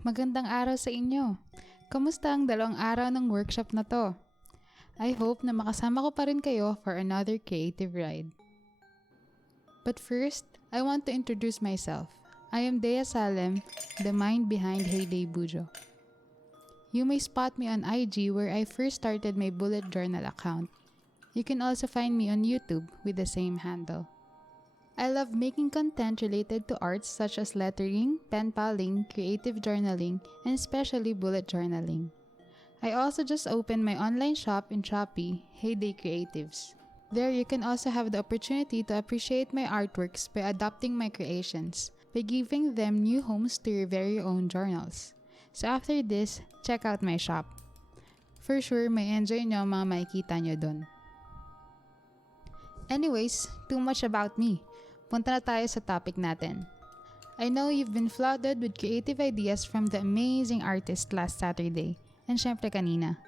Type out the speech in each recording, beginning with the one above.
Magandang araw sa inyo! Kamusta ang 2 araw ng workshop na to? I hope na makasama ko pa rin kayo for another creative ride. But first, I want to introduce myself. I am Dea Salem, the mind behind Heydhey Bujo. You may spot me on IG where I first started my bullet journal account. You can also find me on YouTube with the same handle. I love making content related to arts such as lettering, pen paling, creative journaling, and especially bullet journaling. I also just opened my online shop in Shopee, Heydhey.creatives. There you can also have the opportunity to appreciate my artworks by adopting my creations, by giving them new homes to your very own journals. So after this, check out my shop. For sure, may enjoy nyo ang mga makikita nyo dun. Anyways, too much about me. Punta na tayo sa topic natin. I know you've been flooded with creative ideas from the amazing artist last Saturday, and syempre kanina.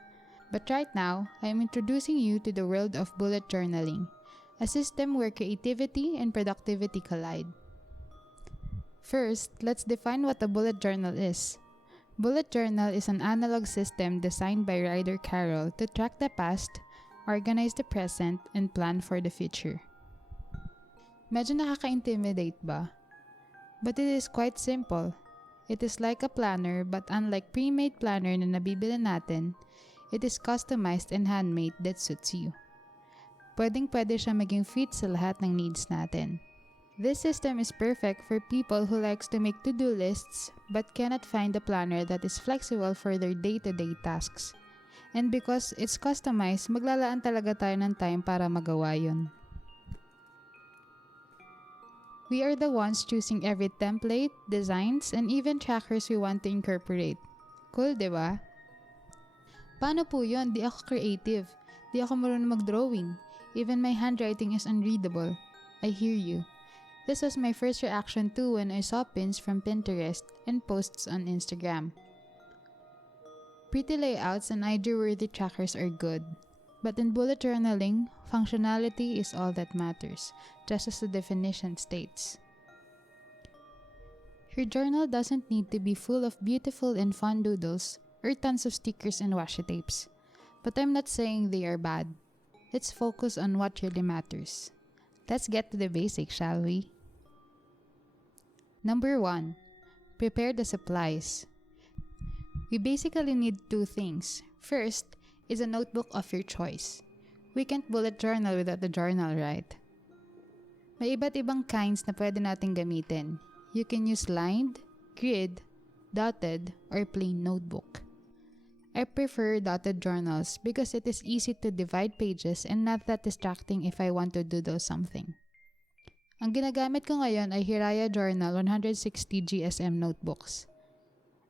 But right now, I am introducing you to the world of bullet journaling, a system where creativity and productivity collide. First, let's define what a bullet journal is. Bullet journal is an analog system designed by Ryder Carroll to track the past, organize the present, and plan for the future. Medyo nakaka-intimidate ba? But it is quite simple. It is like a planner, but unlike pre-made planner na nabibili natin, it is customized and handmade that suits you. Pwedeng-pwede siya maging fit sa lahat ng needs natin. This system is perfect for people who likes to make to-do lists but cannot find a planner that is flexible for their day-to-day tasks. And because it's customized, maglalaan talaga tayo ng time para magawa yun. We are the ones choosing every template, designs, and even trackers we want to incorporate. Cool, di ba? Paano po yun? Di ako creative. Di ako marunong mag-drawing. Even my handwriting is unreadable. I hear you. This was my first reaction too when I saw pins from Pinterest and posts on Instagram. Pretty layouts and idea-worthy trackers are good. But in bullet journaling, functionality is all that matters, just as the definition states. Your journal doesn't need to be full of beautiful and fun doodles or tons of stickers and washi tapes. But I'm not saying they are bad. Let's focus on what really matters. Let's get to the basics, shall we? Number 1. Prepare the supplies. We basically need 2 things. First, is a notebook of your choice. We can't bullet journal without the journal, right? May iba't ibang kinds na pwede nating gamitin. You can use lined, grid, dotted, or plain notebook. I prefer dotted journals because it is easy to divide pages and not that distracting if I want to doodle something. Ang ginagamit ko ngayon ay Hiraya Journal 160 GSM notebooks.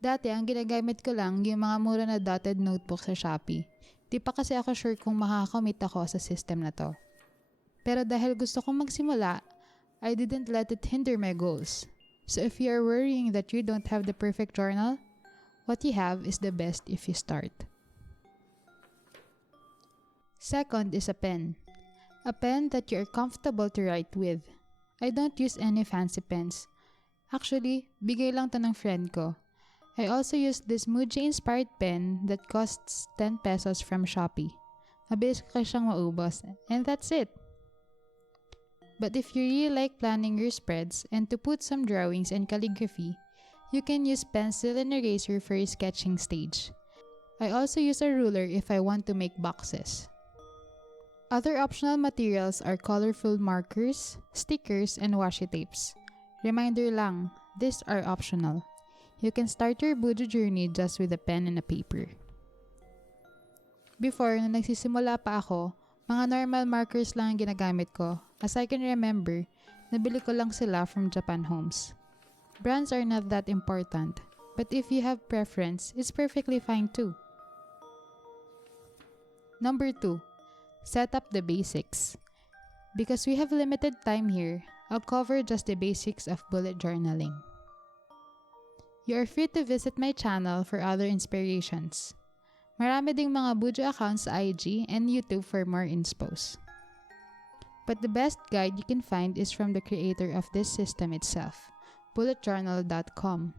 Dati, ang ginagamit ko lang yung mga mura na dotted notebook sa Shopee. Di pa kasi ako sure kung makakomit ako sa system na to. Pero dahil gusto kong magsimula, I didn't let it hinder my goals. So if you are worrying that you don't have the perfect journal, what you have is the best if you start. Second is a pen. A pen that you are comfortable to write with. I don't use any fancy pens. Actually, bigay lang to ng friend ko. I also use this Muji-inspired pen that costs 10 pesos from Shopee. Mabilis ko siyang maubos, and that's it. But if you really like planning your spreads and to put some drawings and calligraphy, you can use pencil and eraser for your sketching stage. I also use a ruler if I want to make boxes. Other optional materials are colorful markers, stickers, and washi tapes. Reminder lang, these are optional. You can start your bujo journey just with a pen and a paper. Before, nung nagsisimula pa ako, mga normal markers lang ang ginagamit ko. As I can remember, nabili ko lang sila from Japan Homes. Brands are not that important, but if you have preference, it's perfectly fine too. Number 2. Set up the basics. Because we have limited time here, I'll cover just the basics of bullet journaling. You are free to visit my channel for other inspirations. Marami ding mga bujo accounts sa IG and YouTube for more inspos. But the best guide you can find is from the creator of this system itself, bulletjournal.com.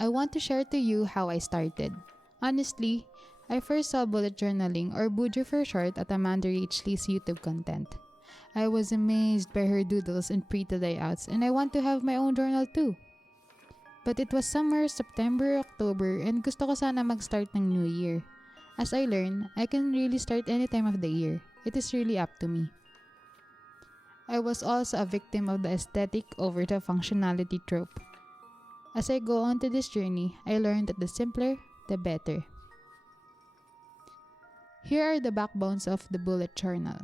I want to share to you how I started. Honestly, I first saw bullet journaling or bujo for short at Amanda Richley's YouTube content. I was amazed by her doodles and pretty layouts and I want to have my own journal too. But it was somewhere September, October and gusto ko sana mag-start ng new year. As I learned, I can really start any time of the year. It is really up to me. I was also a victim of the aesthetic over the functionality trope. As I go on to this journey, I learned that the simpler, the better. Here are the backbones of the bullet journal.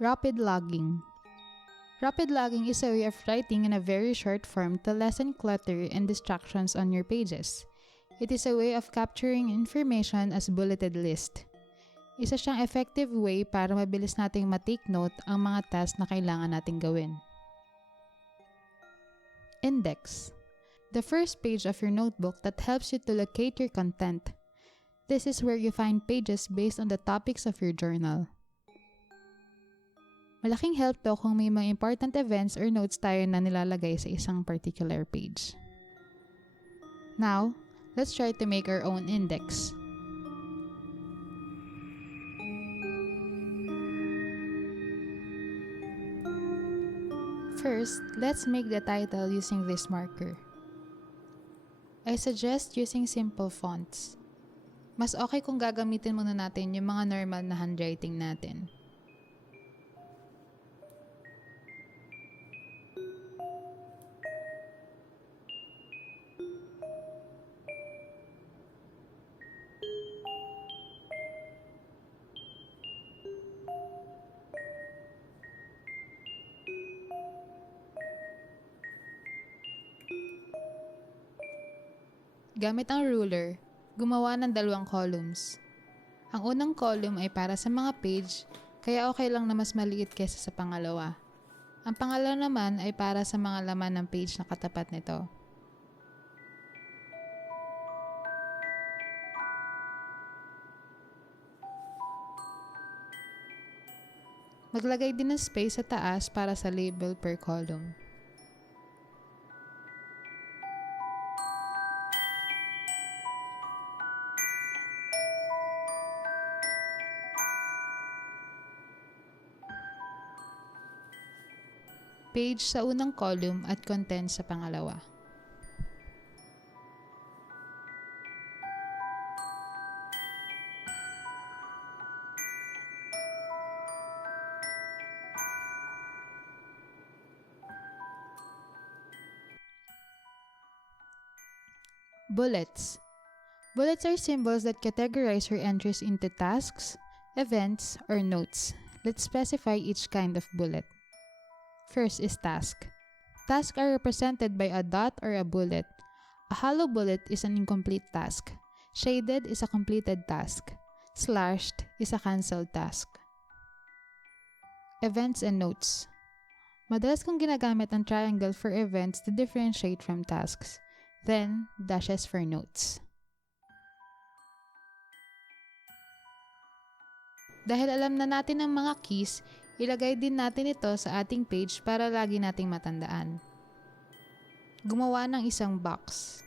Rapid logging. Rapid logging is a way of writing in a very short form to lessen clutter and distractions on your pages. It is a way of capturing information as bulleted list. Isa siyang effective way para mabilis nating ma-take note ang mga tasks na kailangan nating gawin. Index. The first page of your notebook that helps you to locate your content. This is where you find pages based on the topics of your journal. Malaking help to kung may mga important events or notes tayo na nilalagay sa isang particular page. Now, let's try to make our own index. First, let's make the title using this marker. I suggest using simple fonts. Mas okay kung gagamitin muna natin yung mga normal na handwriting natin. Gamit ang ruler, gumawa ng 2 columns. Ang unang column ay para sa mga page, kaya okay lang na mas maliit kaysa sa pangalawa. Ang pangalawa naman ay para sa mga laman ng page na katapat nito. Maglagay din ng space sa taas para sa label per column. Page sa unang column at content sa pangalawa. Bullets. Bullets are symbols that categorize your entries into tasks, events, or notes. Let's specify each kind of bullet. First is task. Tasks are represented by a dot or a bullet. A hollow bullet is an incomplete task. Shaded is a completed task. Slashed is a cancelled task. Events and notes. Madalas kong ginagamit ang triangle for events to differentiate from tasks. Then, dashes for notes. Dahil alam na natin ang mga keys, ilagay din natin ito sa ating page para lagi nating matandaan. Gumawa ng isang box.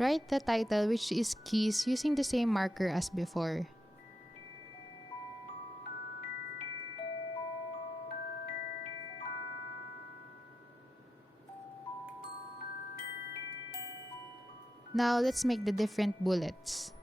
Write the title, which is keys, using the same marker as before. Now, let's make the different bullets.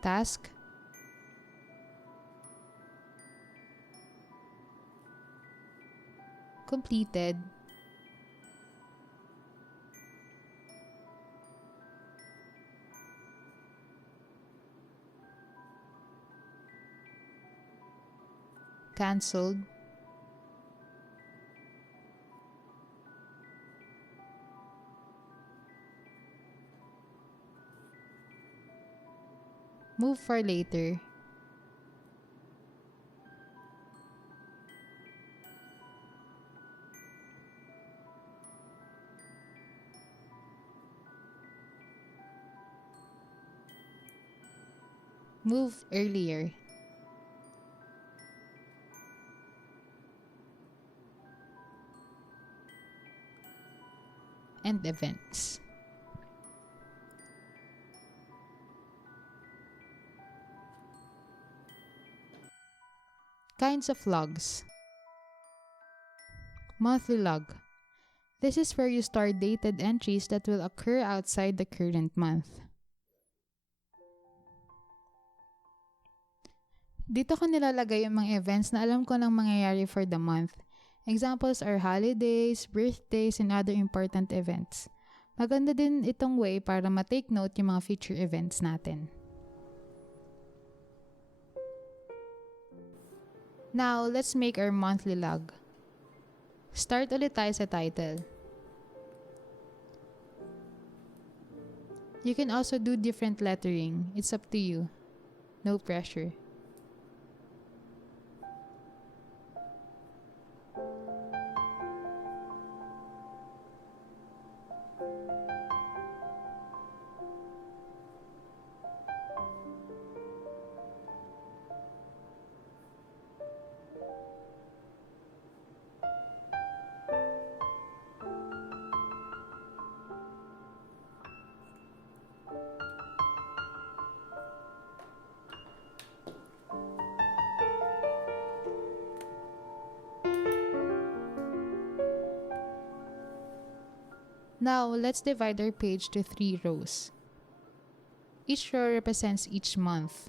Task, completed, cancelled, move for later, move earlier, and events. Kinds of logs. Monthly log. This is where you store dated entries that will occur outside the current month. Dito ko nilalagay yung mga events na alam ko nang mangyayari for the month. Examples are holidays, birthdays, and other important events. Maganda din itong way para ma-take note yung mga future events natin. Now, let's make our monthly log. Start ulit tayo sa title. You can also do different lettering. It's up to you. No pressure. Now, let's divide our page to 3 rows. Each row represents each month.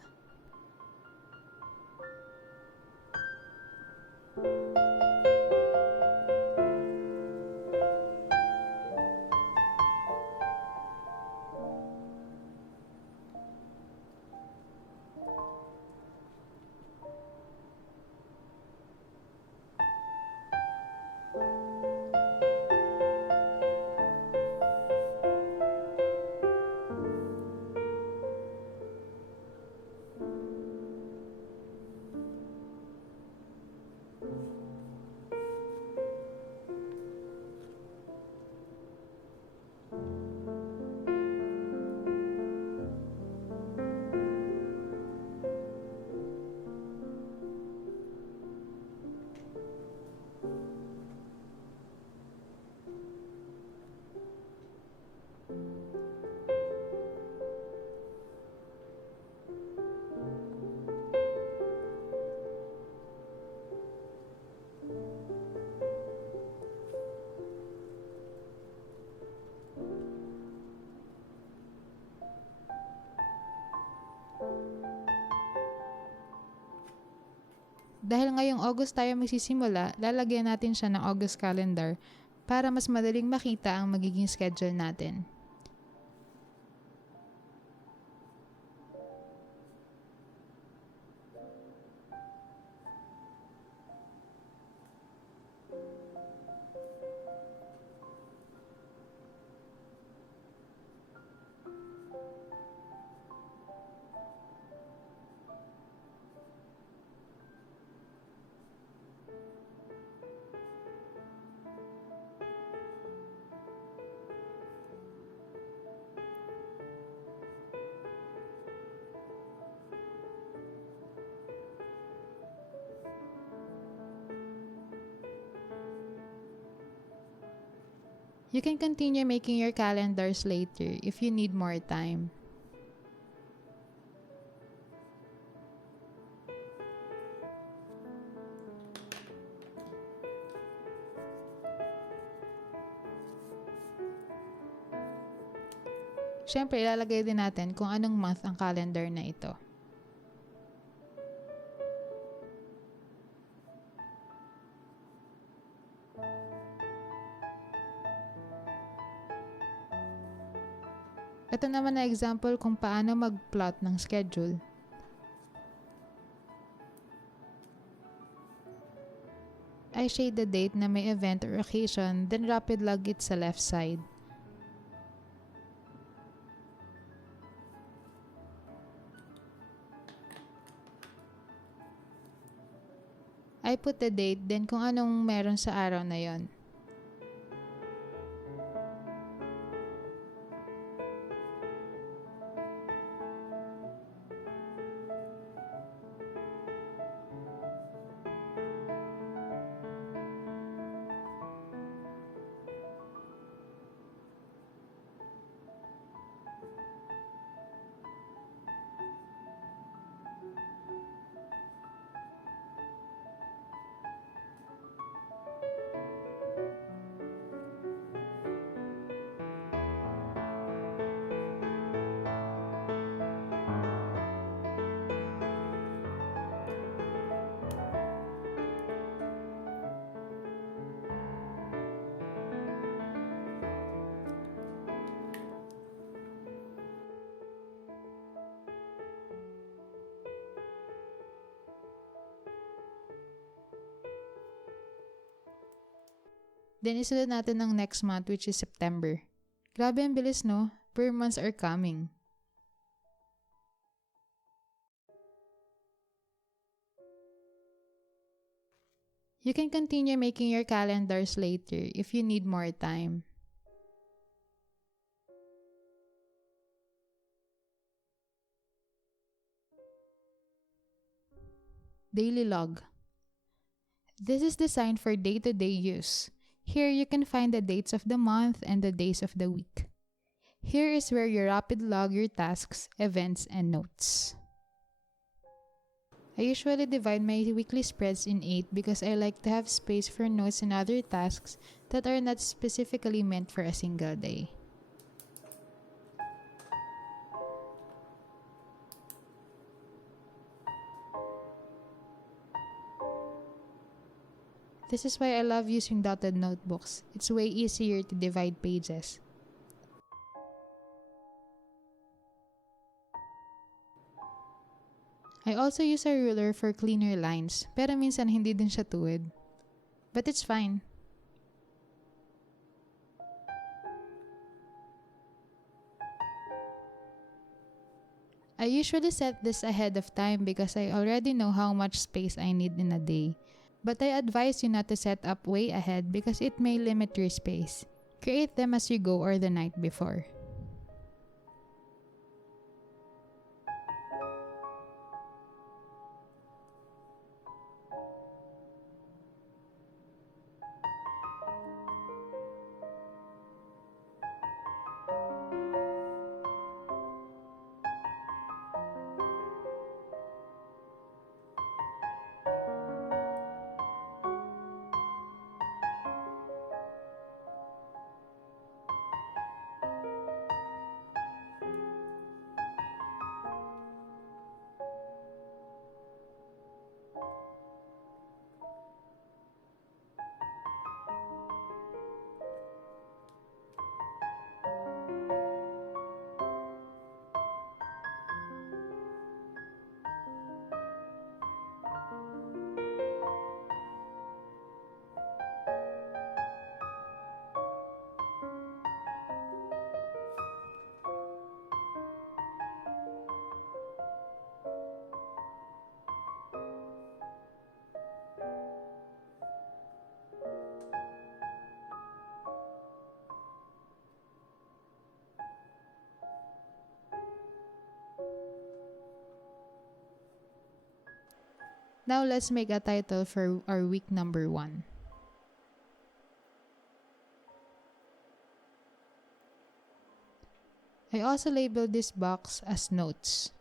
Dahil ngayong August tayo magsisimula, lalagyan natin siya ng August calendar para mas madaling makita ang magiging schedule natin. You can continue making your calendars later if you need more time. Siyempre, ilalagay din natin kung anong month ang calendar na ito. Ito naman na example kung paano mag-plot ng schedule. I shade the date na may event or occasion, then rapid log it sa left side. I put the date, then kung anong meron sa araw na yon. Then isunod natin ng next month, which is September. Grabe ang bilis, no? Per months are coming. You can continue making your calendars later if you need more time. Daily log. This is designed for day-to-day use. Here you can find the dates of the month and the days of the week. Here is where you rapid log your tasks, events, and notes. I usually divide my weekly spreads in 8 because I like to have space for notes and other tasks that are not specifically meant for a single day. This is why I love using dotted notebooks. It's way easier to divide pages. I also use a ruler for cleaner lines, pero minsan hindi din siya tuwid. But it's fine. I usually set this ahead of time because I already know how much space I need in a day. But I advise you not to set up way ahead because it may limit your space. Create them as you go or the night before. Now let's make a title for our week number 1. I also labeled this box as notes.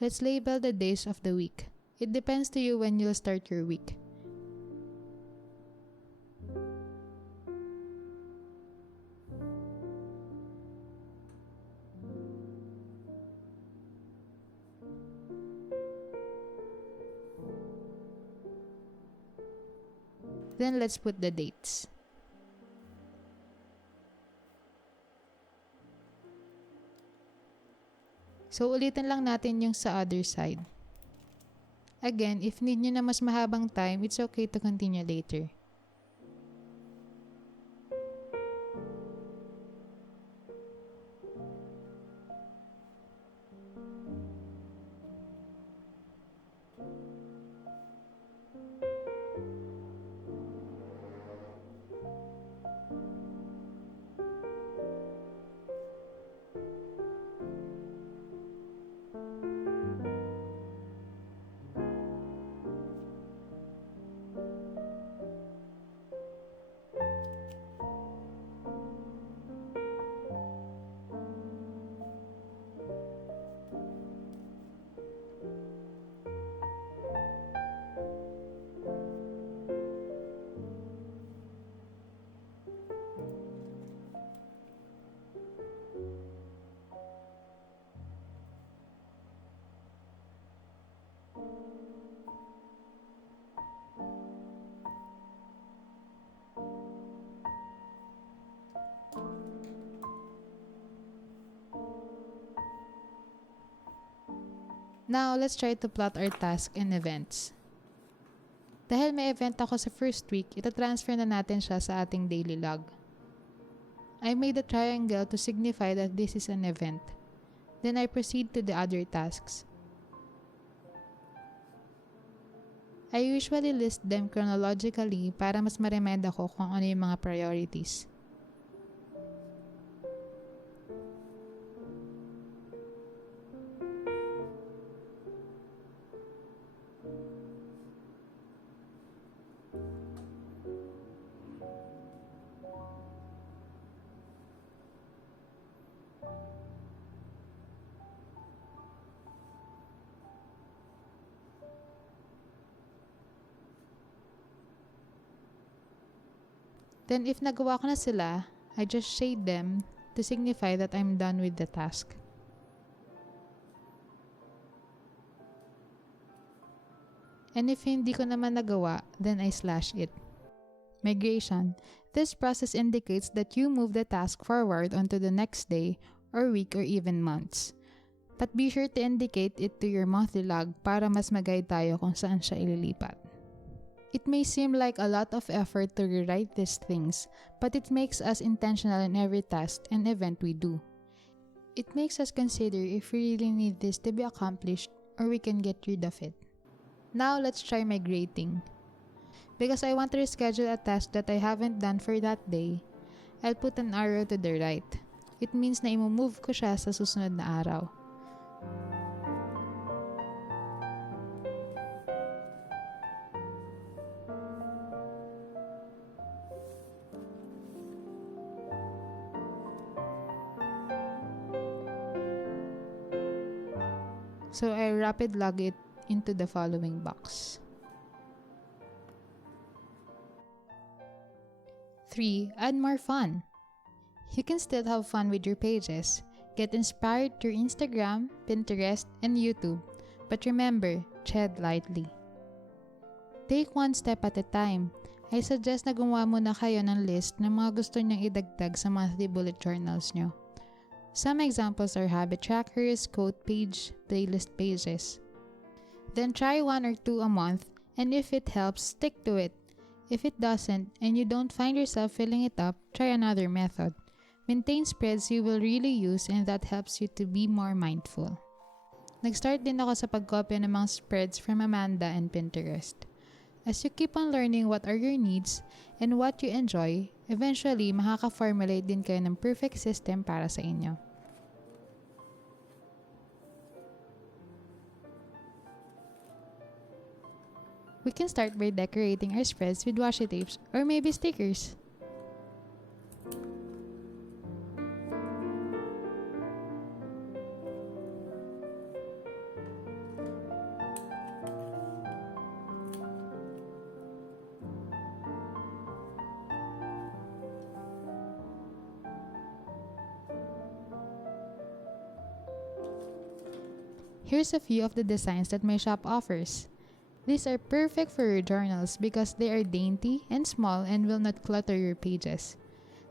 Let's label the days of the week. It depends to you when you'll start your week. Then let's put the dates. So ulitin lang natin yung sa other side. Again, if need nyo na mas mahabang time, it's okay to continue later. Now, let's try to plot our task and events. Dahil may event ako sa first week, itatransfer na natin siya sa ating daily log. I made a triangle to signify that this is an event. Then I proceed to the other tasks. I usually list them chronologically para mas ma-remind ako kung ano yung mga priorities. Then if nagawa ko na sila, I just shade them to signify that I'm done with the task. And if hindi ko naman nagawa, then I slash it. Migration. This process indicates that you move the task forward onto the next day or week or even months. But be sure to indicate it to your monthly log para mas mag-guide tayo kung saan siya ililipat. It may seem like a lot of effort to rewrite these things, but it makes us intentional in every task and event we do. It makes us consider if we really need this to be accomplished or we can get rid of it. Now let's try migrating. Because I want to reschedule a task that I haven't done for that day, I'll put an arrow to the right. It means na i-move ko siya sa susunod na araw. So I rapid log it into the following box. 3. Add more fun. You can still have fun with your pages. Get inspired through Instagram, Pinterest, and YouTube. But remember, tread lightly. Take one step at a time. I suggest na gumawa muna kayo ng list ng mga gusto niyong idagdag sa monthly bullet journals nyo. Some examples are habit trackers, quote page, playlist pages. Then try 1 or 2 a month, and if it helps, stick to it. If it doesn't, and you don't find yourself filling it up, try another method. Maintain spreads you will really use, and that helps you to be more mindful. Nag-start din ako sa pagkopya ng mga spreads from Amanda and Pinterest. As you keep on learning what are your needs and what you enjoy, eventually makaka-formulate din kayo ng perfect system para sa inyo. We can start by decorating our spreads with washi tapes or maybe stickers. Here's a few of the designs that my shop offers. These are perfect for your journals because they are dainty and small and will not clutter your pages.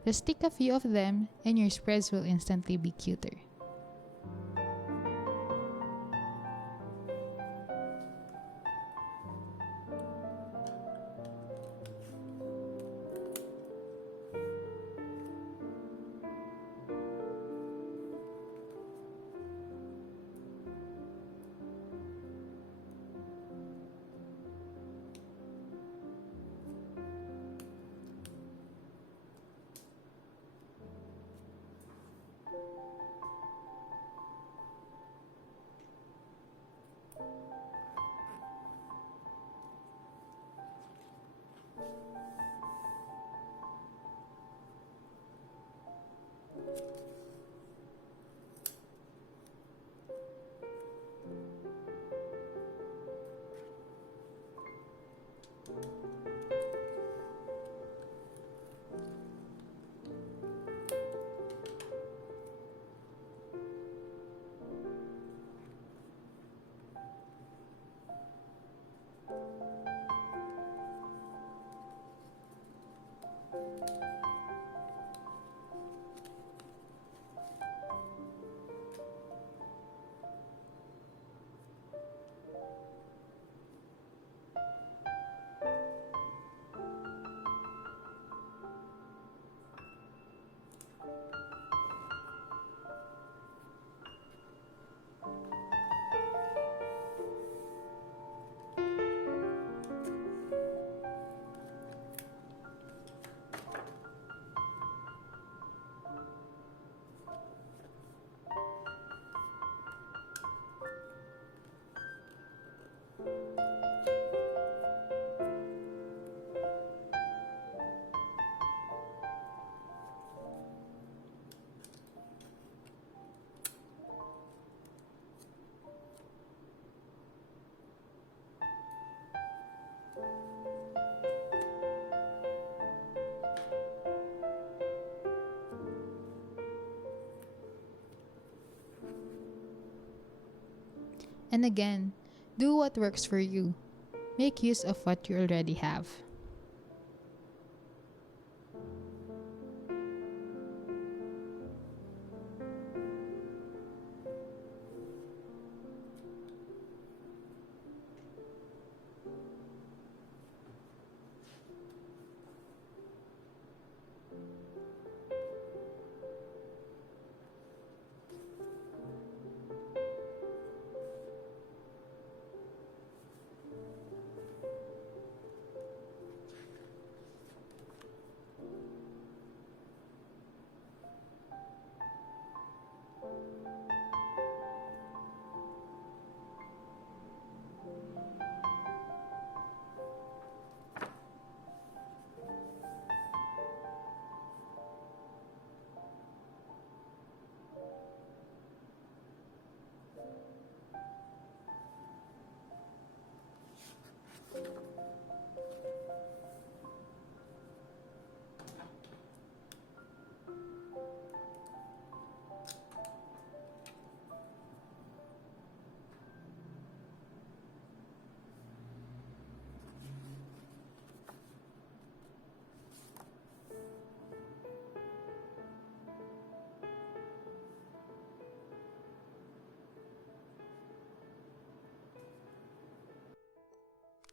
Just stick a few of them and your spreads will instantly be cuter. And again, do what works for you. Make use of what you already have.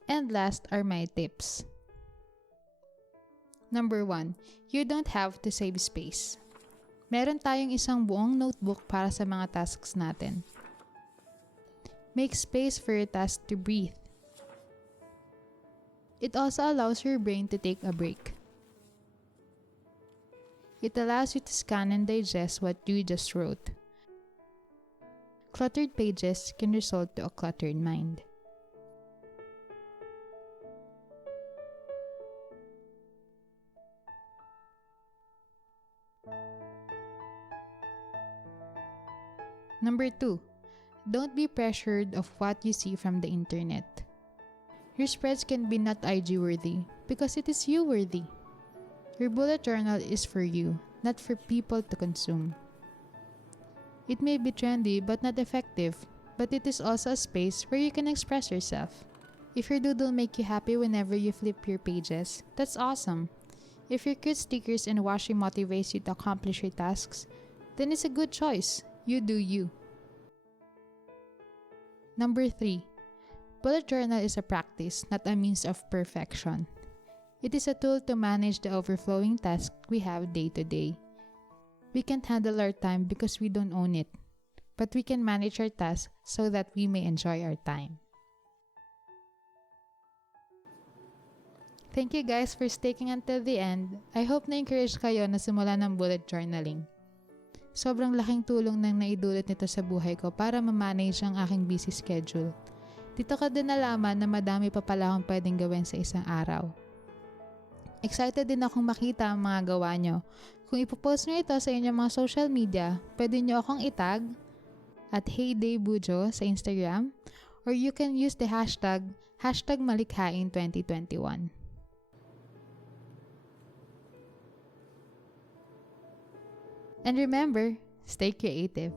And last are my tips. Number 1, you don't have to save space. Meron tayong isang buong notebook para sa mga tasks natin. Make space for your task to breathe. It also allows your brain to take a break. It allows you to scan and digest what you just wrote. Cluttered pages can result to a cluttered mind. Number 2, don't be pressured of what you see from the internet. Your spreads can be not IG worthy because it is you worthy. Your bullet journal is for you, not for people to consume. It may be trendy but not effective, but it is also a space where you can express yourself. If your doodle make you happy whenever you flip your pages, that's awesome. If your cute stickers and washi motivates you to accomplish your tasks, then it's a good choice. You do you. Number 3. Bullet journal is a practice, not a means of perfection. It is a tool to manage the overflowing tasks we have day to day. We can't handle our time because we don't own it, but we can manage our tasks so that we may enjoy our time. Thank you guys for sticking until the end. I hope na-encourage kayo na simulan ng bullet journaling. Sobrang laking tulong nang naidulot nito sa buhay ko para ma-manage ang aking busy schedule. Dito ko din nalaman na madami pa pala akong pwedeng gawin sa isang araw. Excited din akong makita ang mga gawa nyo. Kung ipopost nyo ito sa inyong mga social media, pwede nyo akong itag at heydaybujo sa Instagram, or you can use the hashtag Malikhain 2021. And remember, stay creative.